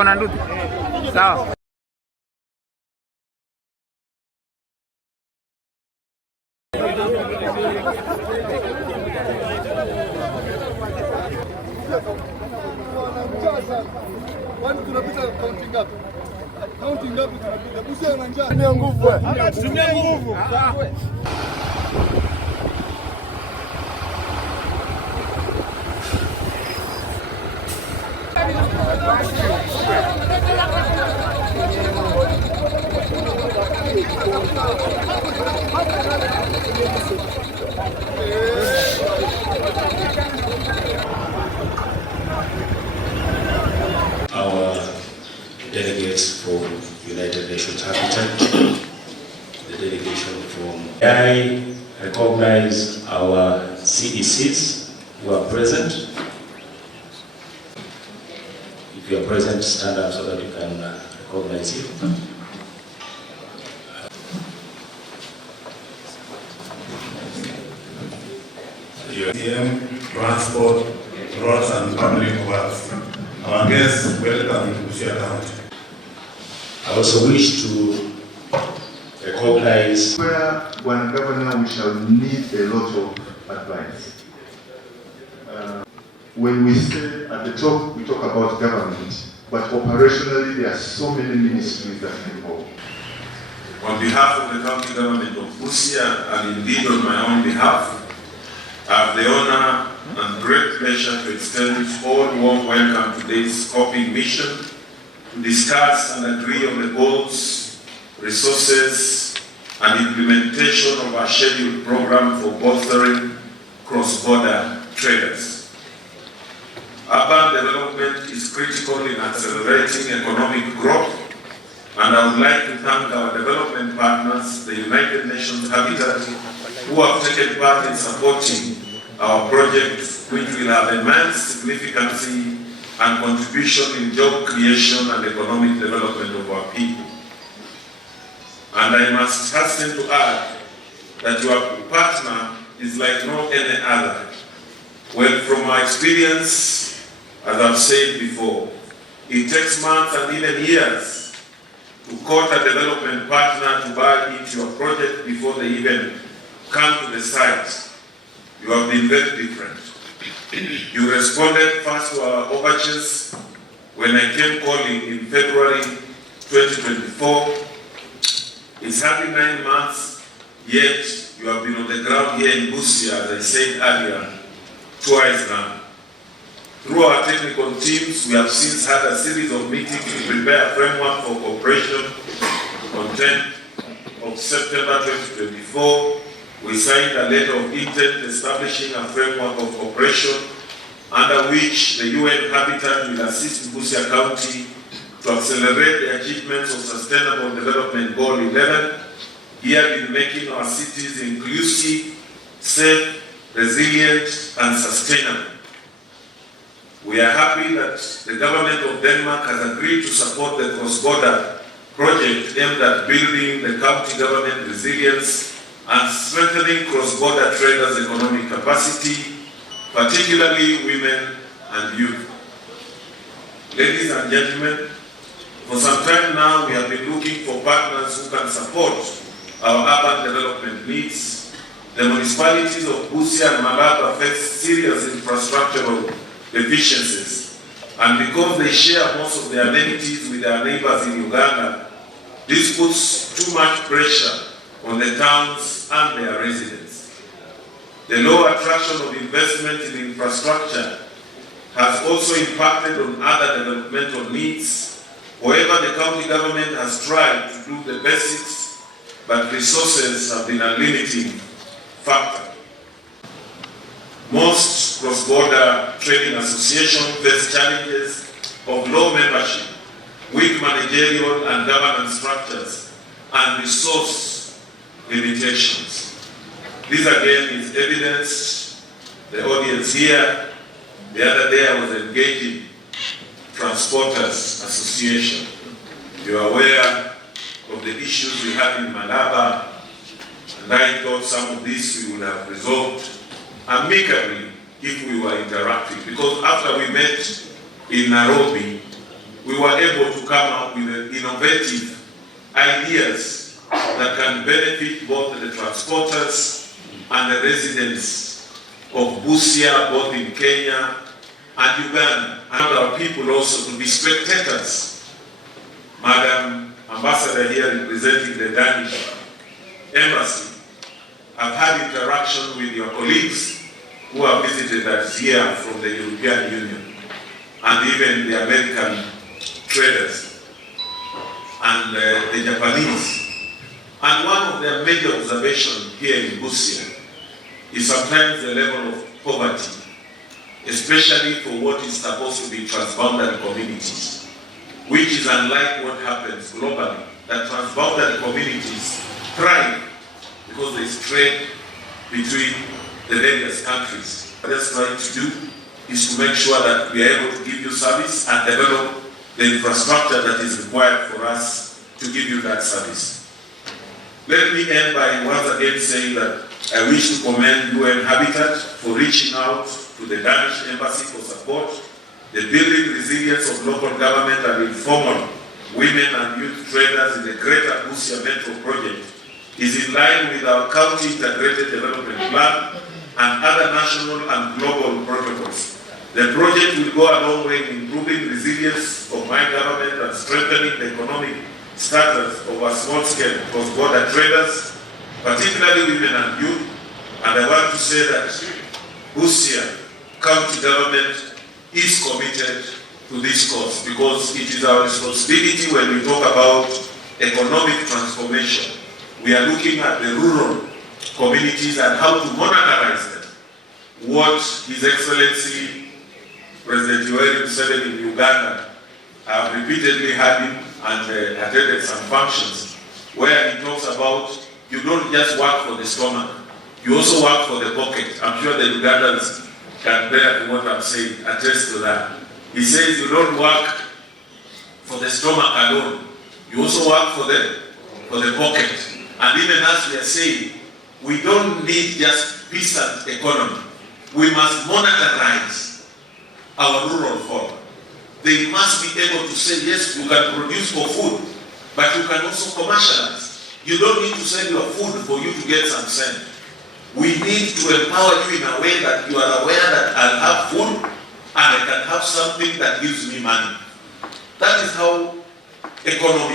uko na nduthi? Sawa. Kwani tunapita kaunti ngapi? Kaunti ngapi tunapita? Busia na njaa. Tumia nguvu. Tumia nguvu. Our delegates from United Nations Habitat, the delegation from I recognize our CDCs who are present. If you are present, stand up so that you can recognize you. Transport, roads and public works. Our guests, welcome to Busia County. I also wish to recognize where one governor we shall need a lot of advice. When we say at the top, we talk about government, but operationally there are so many ministries that are involved. On behalf of the county government of Busia, and indeed on my own behalf, I have the honor and great pleasure to extend all warm welcome to today's scoping mission to discuss and agree on the goals, resources, and implementation of our scheduled program for bolstering cross-border traders. Urban development is critical in accelerating economic growth, and I would like to thank our development partners, the United Nations Habitat, who have taken part in supporting our project, which will have immense significance and contribution in job creation and economic development of our people. And I must hasten to add that your partner is like no any other. Well, from my experience, as I've said before, it takes months and even years to court a development partner to buy into your project before they even come to the site. You have been very different. You responded fast to our overtures when I came calling in February 2024. It's hardly 9 months, yet you have been on the ground here in Busia, as I said earlier, twice now. Through our technical teams, we have since had a series of meetings to prepare a framework for cooperation. On 10th of September 2024, we signed a letter of intent establishing a framework of cooperation under which the UN Habitat will assist Busia County to accelerate the achievements of Sustainable Development Goal 11, geared in making our cities inclusive, safe, resilient, and sustainable. We are happy that the government of Denmark has agreed to support the cross-border project aimed at building the county government resilience and strengthening cross-border traders' economic capacity, particularly women and youth. Ladies and gentlemen, for some time now we have been looking for partners who can support our urban development needs. The municipalities of Busia and Malaba face serious infrastructural deficiencies, and because they share most of their amenities with their neighbors in Uganda, this puts too much pressure on the towns and their residents. The low attraction of investment in infrastructure has also impacted on other developmental needs. However, the county government has tried to do the basics, but resources have been a limiting factor. Most cross-border trading associations face challenges of low membership, weak managerial and governance structures, and resource limitations. This again is evidenced, the audience here. The other day I was engaging Transporters Association. You are aware of the issues we had in Malaba, and I thought some of this we would have resolved amicably if we were interacting. Because after we met in Nairobi, we were able to come up with innovative ideas that can benefit both the transporters and the residents of Busia, both in Kenya and Uganda, and our people also to be spectators. Madam Ambassador here representing the Danish Embassy, I've had interaction with your colleagues who have visited us here from the European Union and even the American traders and the Japanese. And one of their major observations here in Busia is sometimes the level of poverty, especially for what is supposed to be transboundary communities, which is unlike what happens globally, that transboundary communities thrive because there is trade between the various countries. What we're trying to do is to make sure that we are able to give you service and develop the infrastructure that is required for us to give you that service. Let me end by once again saying that I wish to commend UN Habitat for reaching out to the Danish Embassy for support. The building resilience of local government and informal women and youth traders in the Greater Busia Metro project is in line with our County Integrated Development Plan and other national and global protocols. The project will go a long way in improving resilience of my government and strengthening the economic status of our small-scale cross-border traders, particularly women and youth. And I want to say that Busia County government is committed to this cause because it is our responsibility when we talk about economic transformation. We are looking at the rural communities and how to monetize them. What His Excellency President Yoweri Museveni in Uganda, I've repeatedly had him and attended some functions where he talks about you don't just work for the stomach, you also work for the pocket. I'm sure the Ugandans can bear to what I'm saying, attest to that. He says you don't work for the stomach alone, you also work for the pocket. And even as we are saying, we don't need just peasant economy. We must monetize our rural folk. They must be able to say, yes, you can produce for food, but you can also commercialize. You don't need to sell your food for you to get some cent. We need to empower you in a way that you are aware that I'll have food and I can have something that gives me money. That is how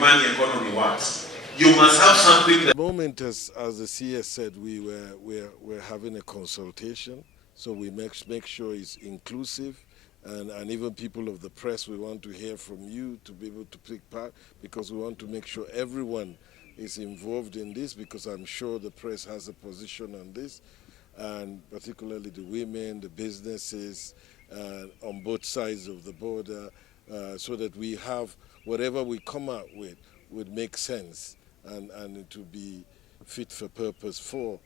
money economy works. You must have something that... At the moment, as the CS said, we're having a consultation, so we make sure it's inclusive, and even people of the press, we want to hear from you to be able to take part, because we want to make sure everyone is involved in this, because I'm sure the press has a position on this, and particularly the women, the businesses, on both sides of the border, so that we have whatever we come out with would make sense and to be fit for purpose for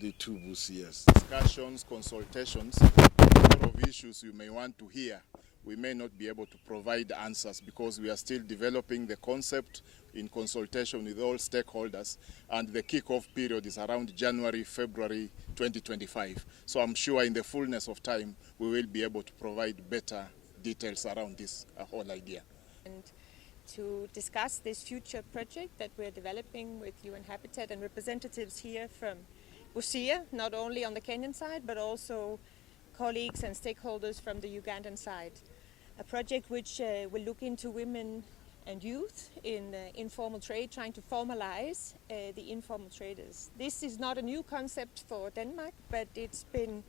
the two Busias. Discussions, consultations, a lot of issues you may want to hear. We may not be able to provide answers because we are still developing the concept in consultation with all stakeholders, and the kick-off period is around January, February 2025. So I'm sure in the fullness of time we will be able to provide better details around this whole idea. And to discuss this future project that we're developing with UN Habitat and representatives here from Busia, not only on the Kenyan side but also colleagues and stakeholders from the Ugandan side. A project which will look into women and youth in informal trade, trying to formalize the informal traders. This is not a new concept for Denmark, but it's been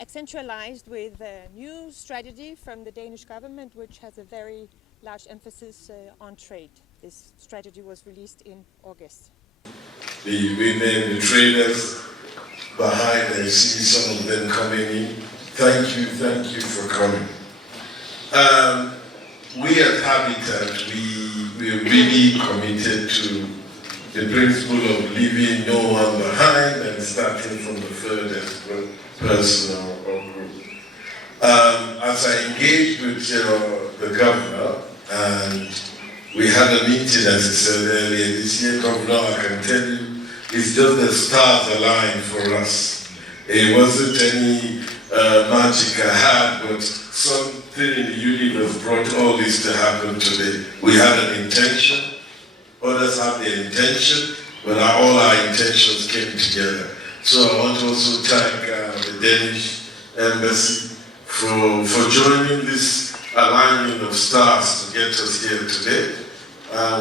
accentualized with a new strategy from the Danish government, which has a very large emphasis on trade. This strategy was released in August. The women, the traders behind, I see some of them coming in. Thank you for coming. We at Habitat, we're really committed to the principle of leaving no one behind and starting from the furthest person or group. As I engaged with the governor, and we had a meeting, as I said earlier this year, Governor, I can tell you, it's just the stars aligned for us. It wasn't any magic I had, but some thing in the universe brought all this to happen today. We had an intention, others had their intention, but all our intentions came together. So I want to also thank the Danish Embassy for joining this alignment of stars to get us here today.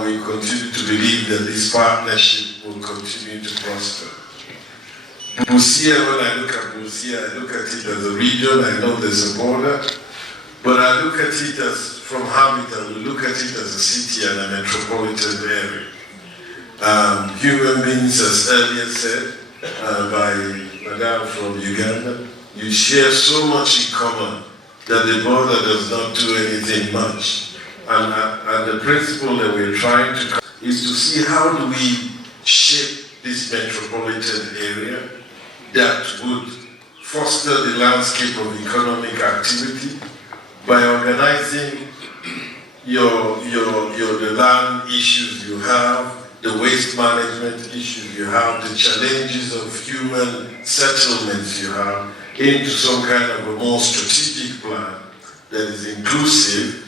We continue to believe that this partnership will continue to prosper. Busia, when I look at Busia, I look at it as a region. I know there's a border, but I look at it as, from Habitat, we look at it as a city and a metropolitan area. Human beings, as earlier said by Madame from Uganda, you share so much in common that the border does not do anything much. And the principle that we're trying to is to see how do we shape this metropolitan area that would foster the landscape of economic activity by organizing the land issues you have, the waste management issues you have, the challenges of human settlements you have, into some kind of a more strategic plan that is inclusive,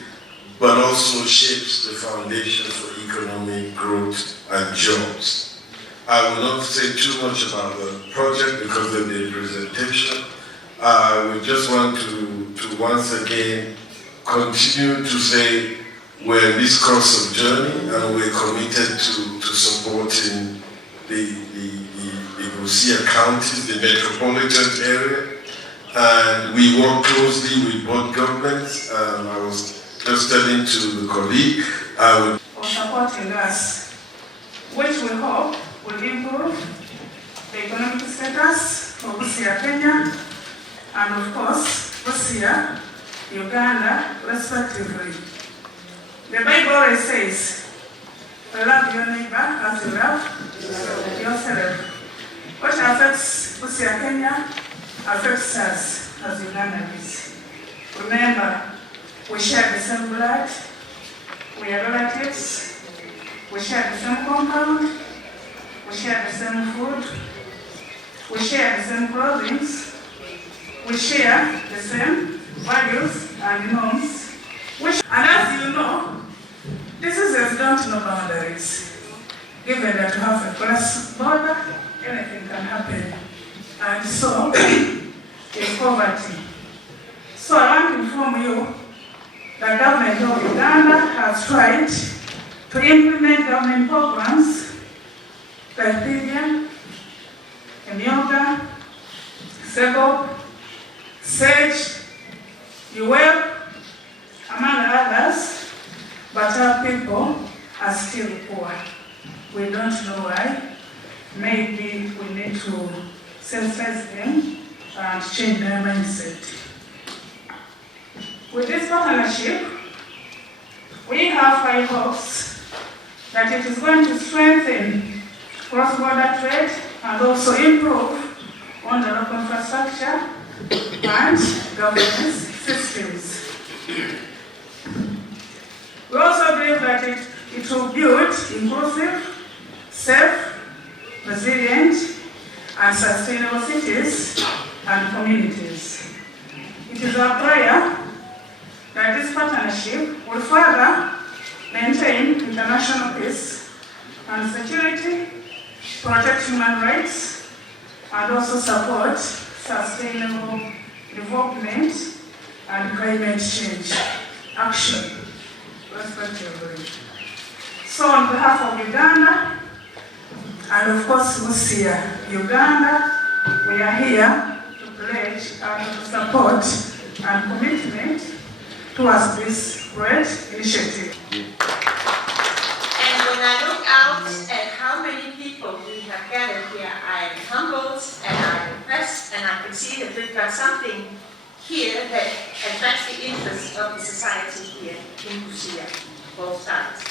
but also shapes the foundation for economic growth and jobs. I will not say too much about the project because of the presentation. We just want to once again continue to say we're in this course of journey and we're committed to supporting the Busia counties, the metropolitan area, and we work closely with both governments. I was just telling to the colleague, for supporting us, which we hope will improve the economic status for Busia, Kenya, and of course, Busia, Uganda, respectively. The Bible always says, love your neighbor as you love yourself. What affects Busia, Kenya affects us as Ugandans. Remember, we share the same blood, we are relatives, we share the same compound, we share the same food, we share the same clothing, we share the same values and norms. And as you know, diseases don't know boundaries. Given that you have a cross border, anything can happen. And so, is poverty. So I want to inform you that the government of Uganda has tried to implement government programs like PDM, Emyoga, SEGOP, SAGE, UWEB, among others, but our people are still poor. We don't know why. Maybe we need to sensitize them and change their mindset. With this partnership, we have high hopes that it is going to strengthen cross-border trade and also improve on the local infrastructure and governance systems. We also believe that it will build inclusive, safe, resilient, and sustainable cities and communities. It is our prayer that this partnership will further maintain international peace and security, protect human rights, and also support sustainable development and climate change action, respectively. So on behalf of Uganda, and of course Busia, Uganda, we are here to pledge our support and commitment towards this great initiative. And when I look out at how many people we have gathered here, I am humbled and I am impressed, and I can see that we've got something here that attracts the interest of the society here in Busia, both sides.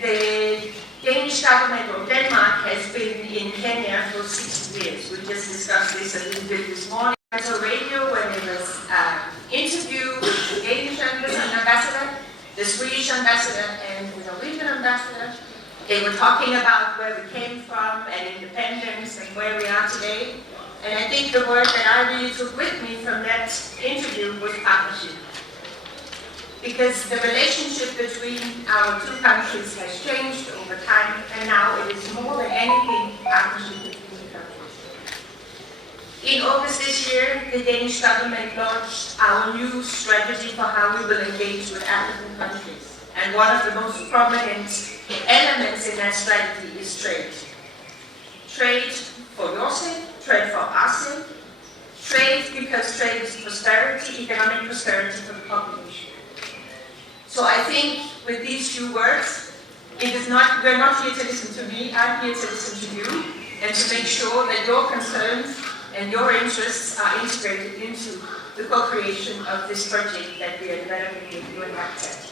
The Danish government of Denmark has been in Kenya for 60 years. We just discussed this a little bit this morning. On radio when there was an interview with the Danish ambassador, the Swedish ambassador, and the Norwegian ambassador. They were talking about where we came from and independence and where we are today. And I think the word that I really took with me from that interview was partnership. Because the relationship between our two countries has changed over time, and now it is more than anything partnership between the countries. In August this year, the Danish government launched our new strategy for how we will engage with African countries. And one of the most prominent elements in that strategy is trade. Trade for your sake, trade for our sake, trade because trade is prosperity, economic prosperity for the population. So I think with these few words, we're not here to listen to me, I'm here to listen to you, and to make sure that your concerns and your interests are integrated into the co-creation of this project that we are developing with UN Habitat.